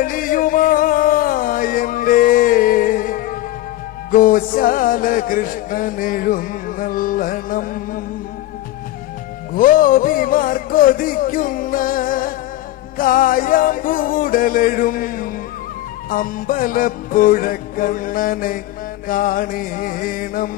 തെളിയുമായെന്റെ ഗോശാല കൃഷ്ണനെഴുന്നള്ളണം. ഗോപിമാർ കൊതിക്കുന്ന കായാമ്പൂടലെഴും അമ്പലപ്പുഴക്കണ്ണനെ കാണേണം.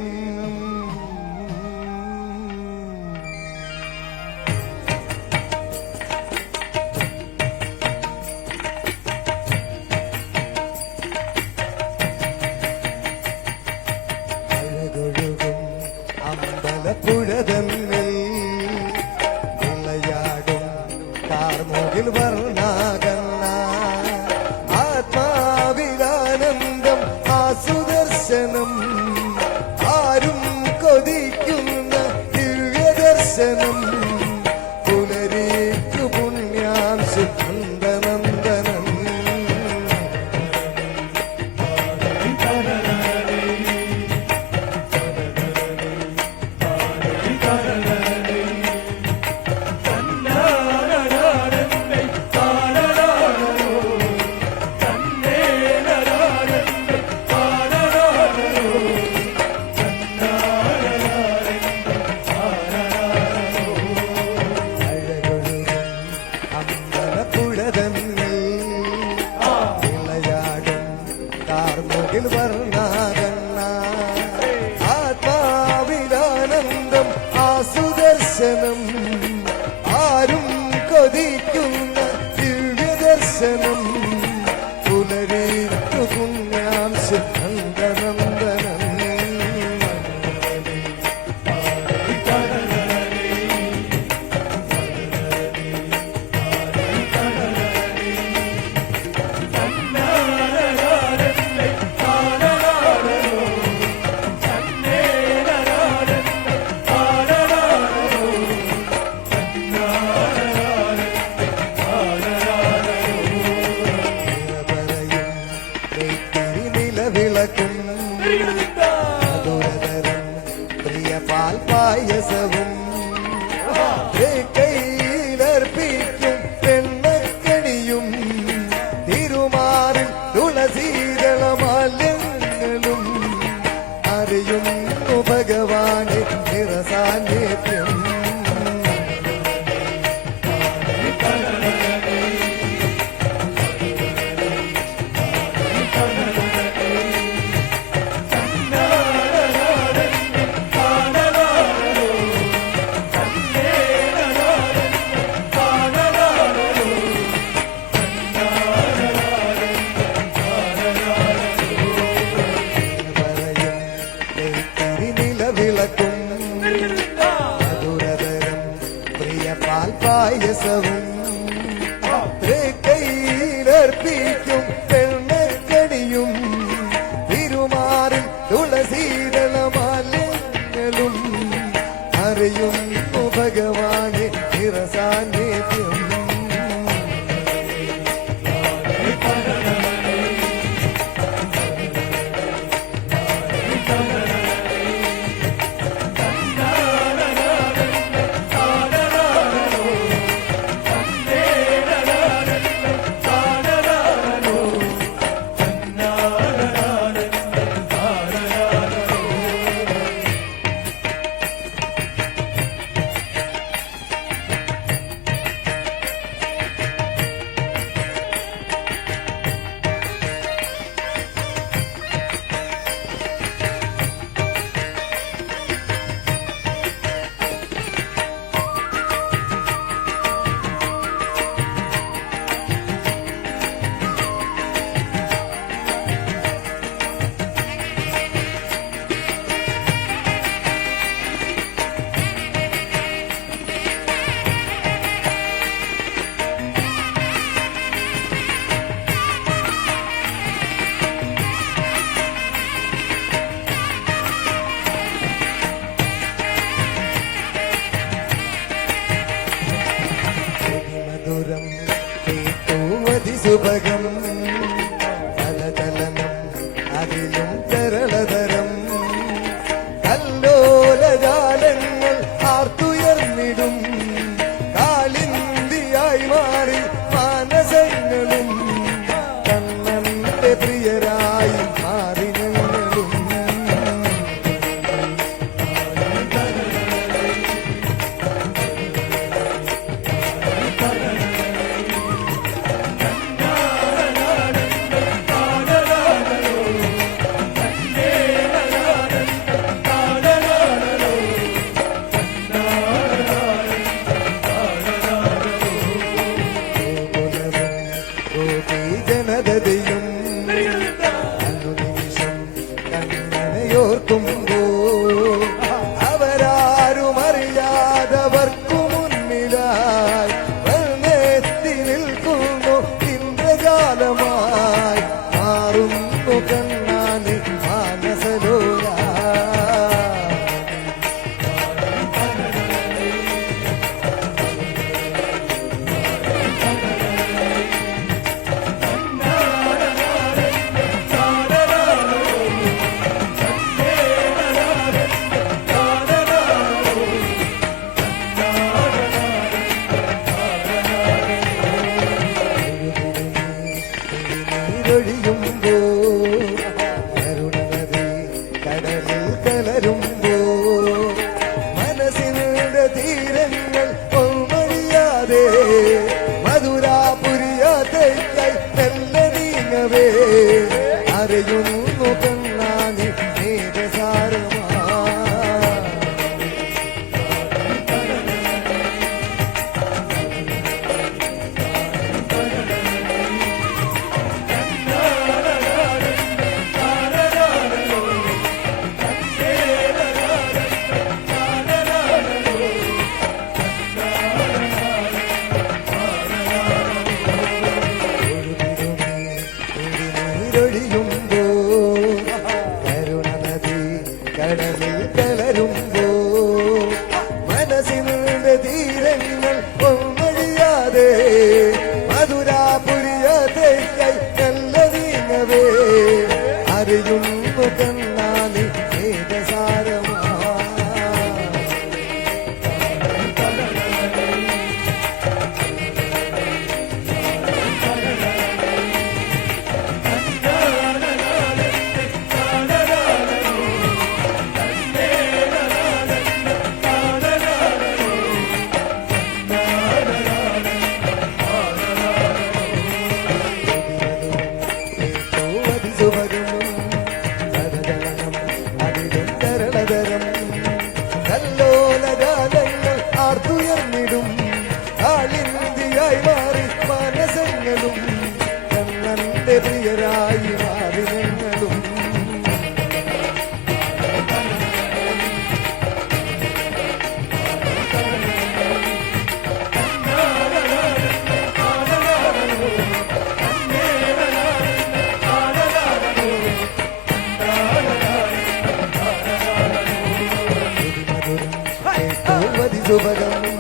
દિલવર తులసీ பாயசமும் கையில் அர்ப்பிக்கும் பெண்ணக்கடியும் திருமாறும் துளசீதளமாலும் அறியும் பகவானே இரசானேத்தியம் உபகம் பொழியும் கருணதி கடலில் கலரும் மனசினுட தீரங்கள் பொழியாதே மதுரா அறையும் Super Dummy.